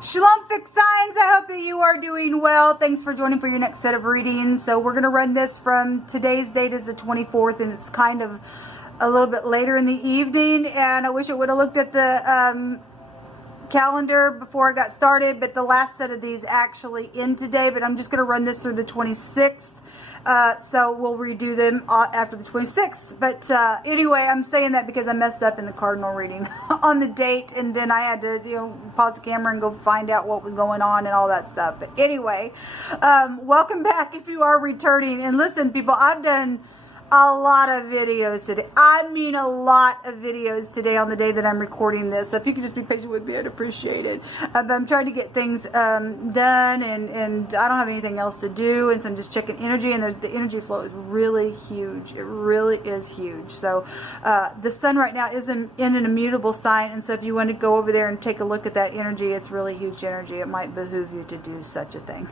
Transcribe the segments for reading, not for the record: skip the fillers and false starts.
Shalom, fixed signs. I hope that you are doing well. Thanks for joining for your next set of readings. So we're going to run this from today's date is the 24th, and it's kind of a little bit later in the evening. And I wish I would have looked at the calendar before I got started, but the last set of these actually in today. But I'm just going to run this through the 26th. So we'll redo them after the 26th. But anyway, I'm saying that because I messed up in the cardinal reading on the date, and then I had to, pause the camera and go find out what was going on and all that stuff. But anyway, welcome back if you are returning. And listen, people, I've done a lot of videos today. I mean a lot of videos today on the day that I'm recording this. So if you could just be patient with me, I'd appreciate it. But I'm trying to get things done, and I don't have anything else to do, and so I'm just checking energy, and the energy flow is really huge. It really is huge. So the sun right now is in an immutable sign, and so if you want to go over there and take a look at that energy, it's really huge energy. It might behoove you to do such a thing.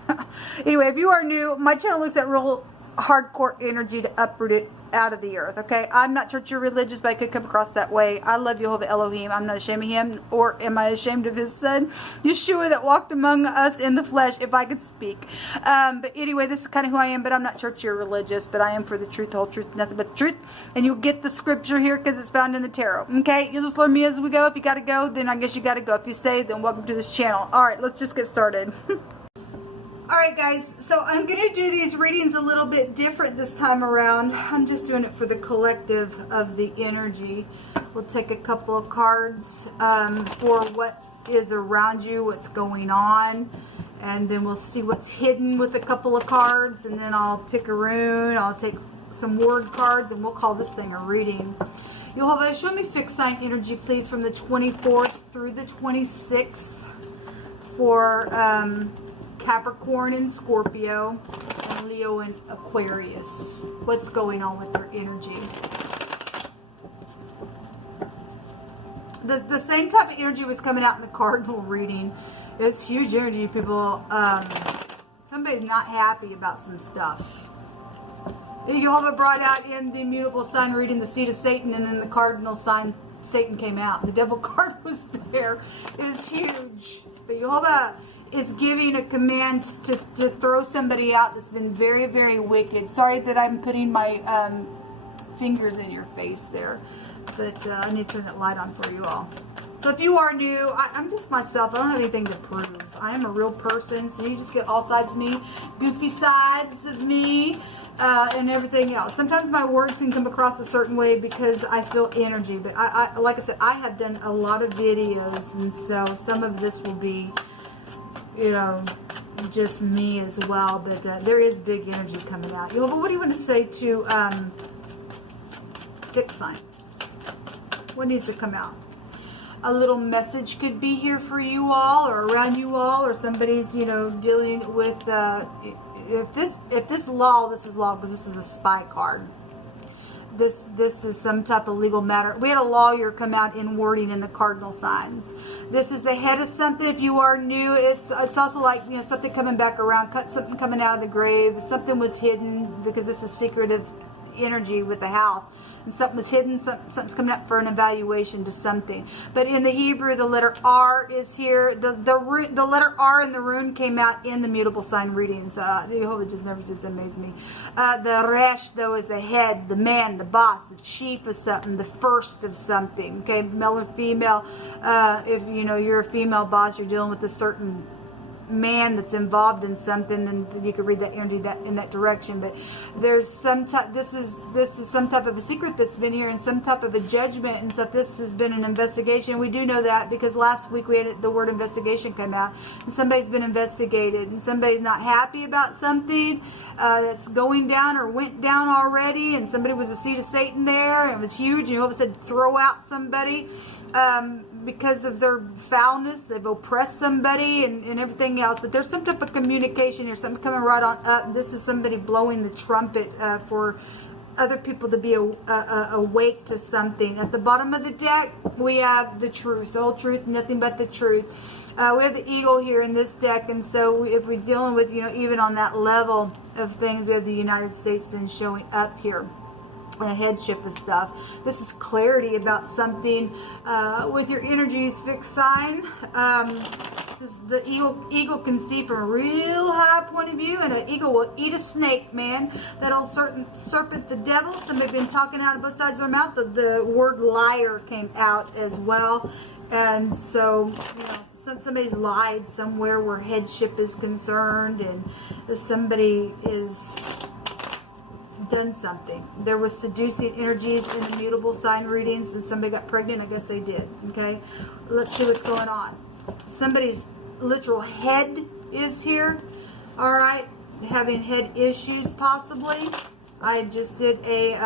Anyway, if you are new, my channel looks at real hardcore energy to uproot it out of the earth. Okay, I'm not church or religious, but I could come across that way. I love Jehovah Elohim. I'm not ashamed of him, or am I ashamed of his son Yeshua that walked among us in the flesh, if I could speak. But anyway, this is kind of who I am, but I'm not church or religious, but I am for the truth, the whole truth, nothing but the truth. And you'll get the scripture here because it's found in the tarot. Okay, you'll just learn me as we go. If you got to go, then I guess you got to go. If you stay, then welcome to this channel. All right, let's just get started. Alright guys, so I'm going to do these readings a little bit different this time around. I'm just doing it for the collective of the energy. We'll take a couple of cards for what is around you, what's going on, and then we'll see what's hidden with a couple of cards, and then I'll pick a rune, I'll take some word cards, and we'll call this thing a reading. Yehovah, show me fixed sign energy please from the 24th through the 26th for Capricorn and Scorpio, and Leo and Aquarius. What's going on with their energy? The same type of energy was coming out in the cardinal reading. It's huge energy, people. Somebody's not happy about some stuff. Jehovah brought out in the immutable sign reading the seed of Satan, and then the cardinal sign Satan came out. The devil card was there. It was huge. But Jehovah is giving a command to throw somebody out that's been very, very wicked. Sorry that I'm putting my fingers in your face there, but I need to turn that light on for you all. So if you are new, I'm just myself. I don't have anything to prove. I am a real person, so you just get all sides of me, goofy sides of me, and everything else. Sometimes my words can come across a certain way because I feel energy, but I like I said, I have done a lot of videos, and so some of this will be just me as well, but there is big energy coming out. But what do you want to say to fixed sign? What needs to come out? A little message could be here for you all, or around you all, or somebody's dealing with if this law, this is law because this is a spy card. This is some type of legal matter. We had a lawyer come out in wording in the cardinal signs. This is the head of something. If you are new, it's also like something coming back around, something coming out of the grave. Something was hidden because this is secretive energy with the house. And something was hidden, something's coming up for an evaluation to something. But in the Hebrew, the letter R is here. The letter R in the rune came out in the mutable sign readings. Jehovah just never ceases to amaze me. The Resh, though, is the head, the man, the boss, the chief of something, the first of something. Okay, male or female. If you're a female boss, you're dealing with a certain man that's involved in something, and you could read that energy in that direction. But there's some type, this is some type of a secret that's been here, and some type of a judgment, and so if this has been an investigation, we do know that because last week we had the word investigation come out, and somebody's been investigated, and somebody's not happy about something that's going down or went down already, and somebody was a seed of Satan there, and it was huge, and Jehovah said throw out somebody because of their foulness. They've oppressed somebody and everything else. But there's some type of communication here, something coming right on up. This is somebody blowing the trumpet for other people to be awake to something. At the bottom of the deck, we have the truth, the whole truth, nothing but the truth. We have the eagle here in this deck, and so if we're dealing with, even on that level of things, we have the United States then showing up here. headship and stuff. This is clarity about something with your energies fixed sign. This is the eagle can see from a real high point of view, and an eagle will eat a snake, man. That'll serpent the devil. Somebody been talking out of both sides of their mouth. The word liar came out as well. And so, you know, somebody's lied somewhere where headship is concerned, and somebody is done something. There was seducing energies in the mutable sign readings, and somebody got pregnant. I guess they did. Okay, let's see what's going on. Somebody's literal head is here. All right, having head issues possibly. I just did a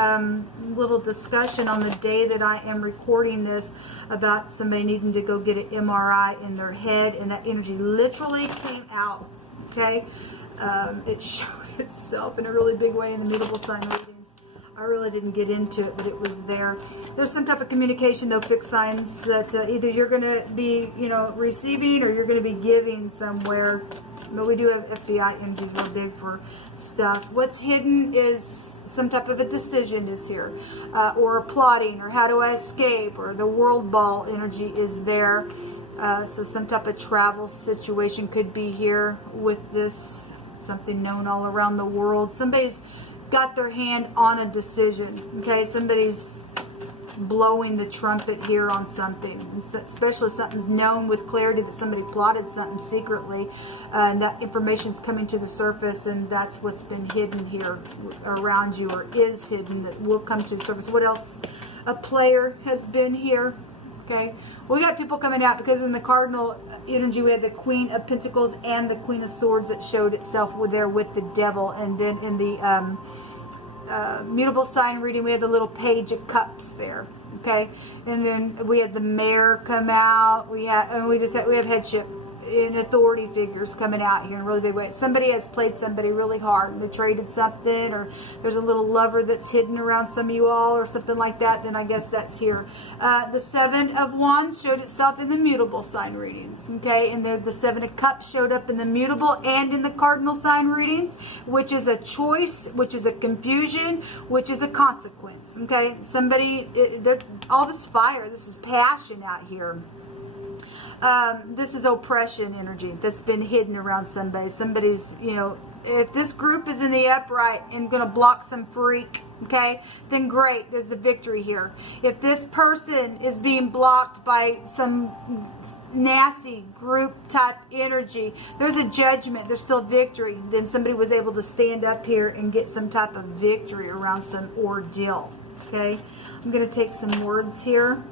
little discussion on the day that I am recording this about somebody needing to go get an MRI in their head, and that energy literally came out. Okay, it showed itself in a really big way in the mutable sign readings. I really didn't get into it, but it was there. There's some type of communication, though, fixed signs, that either you're going to be, you know, receiving, or you're going to be giving somewhere. But we do have FBI energies real big for stuff. What's hidden is some type of a decision is here, or a plotting, or how do I escape, or the world ball energy is there. So some type of travel situation could be here with this, something known all around the world. Somebody's got their hand on a decision. Okay, somebody's blowing the trumpet here on something, especially if something's known with clarity that somebody plotted something secretly, and that information's coming to the surface, and that's what's been hidden here around you, or is hidden, that will come to the surface. What else? A player has been here. Okay, we got people coming out, because in the cardinal energy we had the Queen of Pentacles and the Queen of Swords that showed itself there with the devil, and then in the mutable sign reading we had the little Page of Cups there. Okay, and then we had the Mayor come out. We have headship and authority figures coming out here in a really big way. Somebody has played somebody really hard and they traded something, or there's a little lover that's hidden around some of you all, or something like that. Then I guess that's here. The Seven of Wands showed itself in the mutable sign readings. Okay, and the Seven of Cups showed up in the mutable and in the cardinal sign readings, which is a choice, which is a confusion, which is a consequence. Okay, somebody, all this fire, this is passion out here. This is oppression energy that's been hidden around somebody. Somebody's, you know, if this group is in the upright and going to block some freak, okay, then great, there's a victory here. If this person is being blocked by some nasty group type energy, there's a judgment, there's still victory. Then somebody was able to stand up here and get some type of victory around some ordeal. Okay, I'm going to take some words here.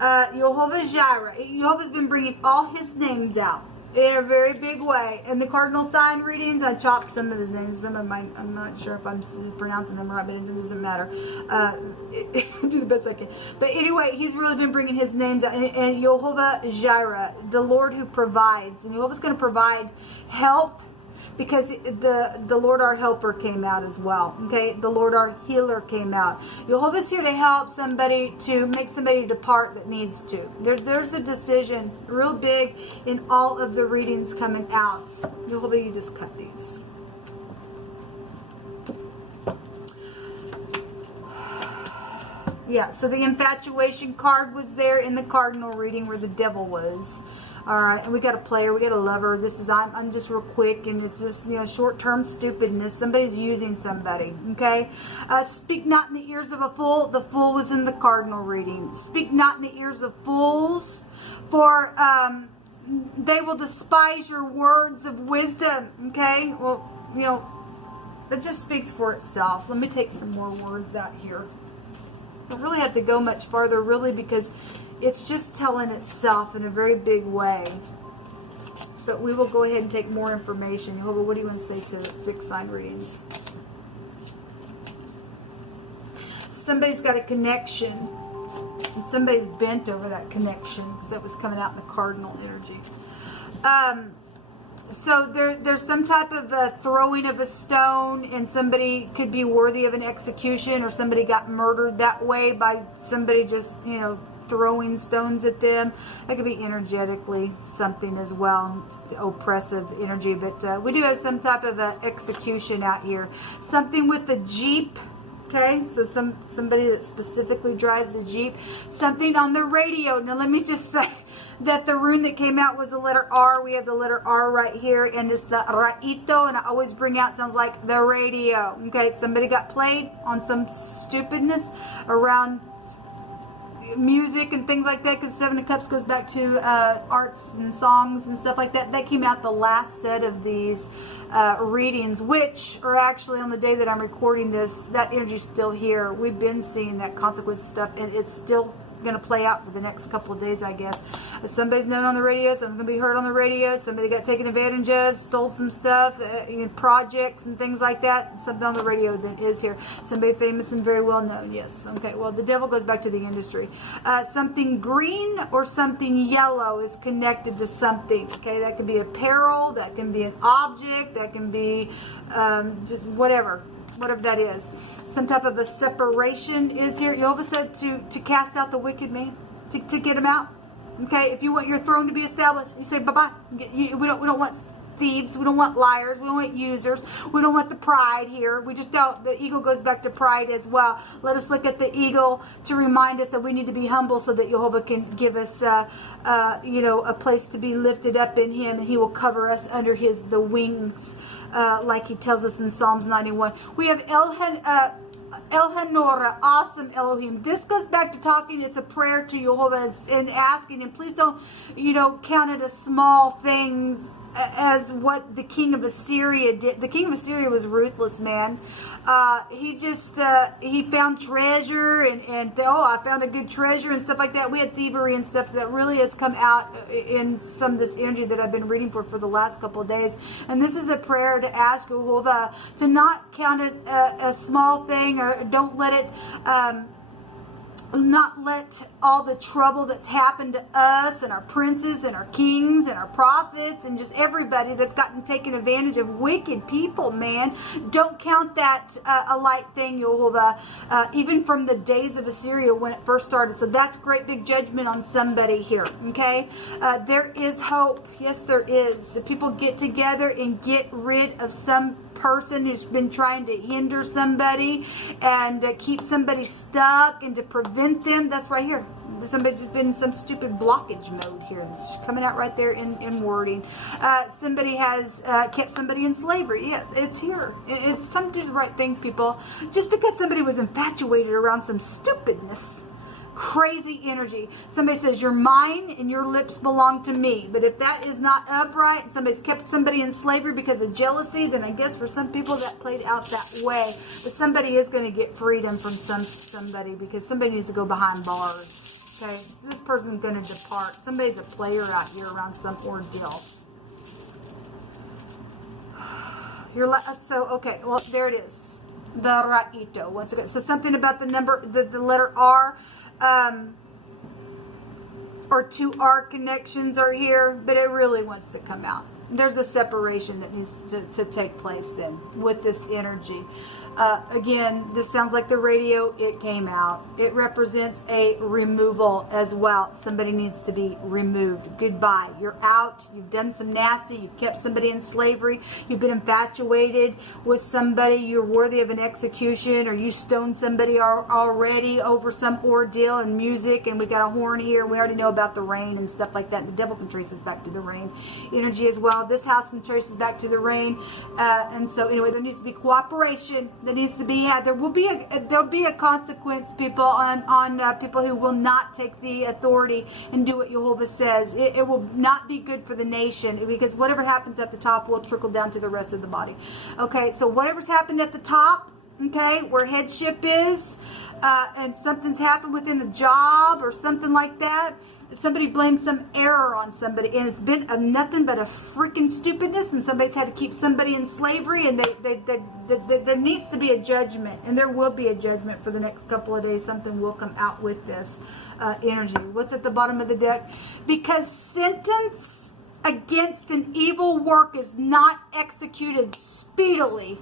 Jehovah-Jireh. Jehovah's been bringing all his names out in a very big way. In the cardinal sign readings, I chopped some of his names. Some of mine, I'm not sure if I'm pronouncing them right, but it doesn't matter. Do the best I can. But anyway, he's really been bringing his names out. And Jehovah-Jireh, the Lord who provides. And Jehovah's going to provide help, because the Lord our helper came out as well. Okay, the Lord our healer came out. Jehovah's here to help somebody, to make somebody depart that needs to. There's a decision real big in all of the readings coming out. Jehovah, you just cut these. Yeah, so the infatuation card was there in the cardinal reading where the devil was. All right, and we got a player, we got a lover. This is, I'm just real quick, and it's just, you know, short-term stupidness. Somebody's using somebody, okay? Speak not in the ears of a fool. The fool was in the cardinal reading. Speak not in the ears of fools, for they will despise your words of wisdom, okay? Well, you know, it just speaks for itself. Let me take some more words out here. I don't really have to go much farther, really, because it's just telling itself in a very big way. But we will go ahead and take more information. Jehovah, what do you want to say to fixed sign readings? Somebody's got a connection, and somebody's bent over that connection, because that was coming out in the cardinal energy. So there's some type of throwing of a stone, and somebody could be worthy of an execution, or somebody got murdered that way by somebody just, you know, throwing stones at them. That could be energetically something as well, oppressive energy. But we do have some type of execution out here. Something with the Jeep. Okay, so somebody that specifically drives a Jeep. Something on the radio. Now let me just say that the rune that came out was the letter R. We have the letter R right here, and it's the Raito, and I always bring out sounds like the radio. Okay, somebody got played on some stupidness around music and things like that, because Seven of Cups goes back to arts and songs and stuff like that. That came out the last set of these readings, which are actually on the day that I'm recording this, that energy's still here. We've been seeing that consequence stuff, and it's still going to play out for the next couple of days, I guess. Somebody's known on the radio, something's going to be heard on the radio, somebody got taken advantage of, stole some stuff, projects and things like that. Something on the radio that is here. Somebody famous and very well known, yes. Okay, well, the devil goes back to the industry. Something green or something yellow is connected to something, okay? That could be apparel, that can be an object, that can be just whatever that is. Some type of a separation is here. Jehovah said to cast out the wicked man, to get him out. Okay, if you want your throne to be established, you say bye-bye. We don't want thieves. We don't want liars. We don't want users. We don't want the pride here. We just don't. The eagle goes back to pride as well. Let us look at the eagle to remind us that we need to be humble so that Jehovah can give us, a place to be lifted up in Him, and He will cover us under the wings, like He tells us in Psalms 91. We have El Hanora, awesome Elohim. This goes back to talking. It's a prayer to Jehovah and asking Him, please don't, count it a small thing as what the king of Assyria did. The king of Assyria was ruthless, man. He found treasure and I found a good treasure and stuff like that. We had thievery and stuff that really has come out in some of this energy that I've been reading for the last couple of days. And this is a prayer to ask Jehovah to not count it a small thing, or don't let it not let all the trouble that's happened to us and our princes and our kings and our prophets and just everybody that's gotten taken advantage of, wicked people, man. Don't count that a light thing, Jehovah, even from the days of Assyria when it first started. So that's great big judgment on somebody here, okay? There is hope. Yes, there is. So people get together and get rid of some person who's been trying to hinder somebody and keep somebody stuck and to prevent them. That's right here. Somebody just been in some stupid blockage mode here. It's coming out right there in wording. Somebody has kept somebody in slavery. Yes, it's here. It's some do the right thing, people. Just because somebody was infatuated around some stupidness, crazy energy. Somebody says, you're mine and your lips belong to me. But if that is not upright and somebody's kept somebody in slavery because of jealousy, then I guess for some people that played out that way. But somebody is going to get freedom from somebody, because somebody needs to go behind bars. Okay, this person's going to depart. Somebody's a player out here around some ordeal. Okay, well, there it is. The Raito. Once again, so something about the number, the letter R, or 2R connections are here, but it really wants to come out. There's a separation that needs to take place then with this energy. Again, this sounds like the radio. It came out. It represents a removal as well. Somebody needs to be removed. Goodbye. You're out. You've done some nasty. You've kept somebody in slavery. You've been infatuated with somebody. You're worthy of an execution, or you stoned somebody already over some ordeal in music. And we got a horn here. We already know about the rain and stuff like that. The devil can trace us back to the rain energy as well. This house can trace us back to the rain. And so anyway, there needs to be cooperation that needs to be had. There'll be a consequence, people, on people who will not take the authority and do what Jehovah says. It will not be good for the nation, because whatever happens at the top will trickle down to the rest of the body. Okay, so whatever's happened at the top, okay, where headship is, and something's happened within a job or something like that, somebody blames some error on somebody, and it's been nothing but a freaking stupidness, and somebody's had to keep somebody in slavery, and there needs to be a judgment, and there will be a judgment for the next couple of days. Something will come out with this energy. What's at the bottom of the deck? Because sentence against an evil work is not executed speedily,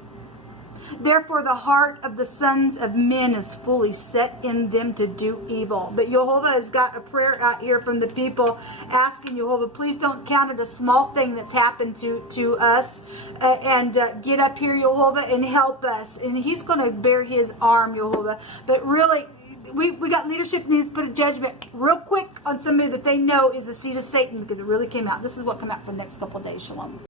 Therefore, the heart of the sons of men is fully set in them to do evil. But Jehovah has got a prayer out here from the people asking Jehovah, please don't count it a small thing that's happened to us. And get up here, Jehovah, and help us. And he's going to bear his arm, Jehovah. But really, we got leadership needs to put a judgment real quick on somebody that they know is the seed of Satan, because it really came out. This is what came out for the next couple of days. Shalom.